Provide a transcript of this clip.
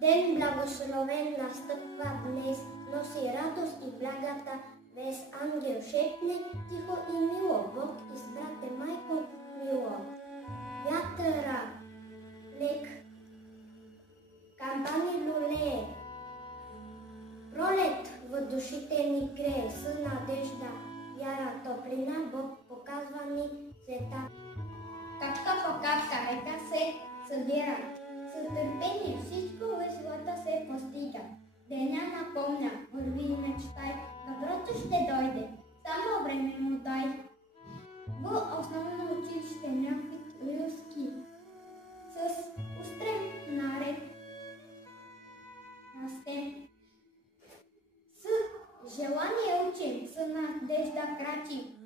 Ден благословен настъпва днес, носи радост и благата вест. Ангел шепне тихо и мило, Бог избрате майко мило. Вятъра лек, камбани люлее, пролет в душите ни грее, с надежда, вяра, топлина, Бог показва ни света. Капка по капка река се събира, с търпение всичко веселата се постига. Деня напомня, върви и мечтай, доброто ще дойде, само време му дай. В основно училище Няфик Лилски, с устрем наред на стен. С желание учим, с надежда крачим,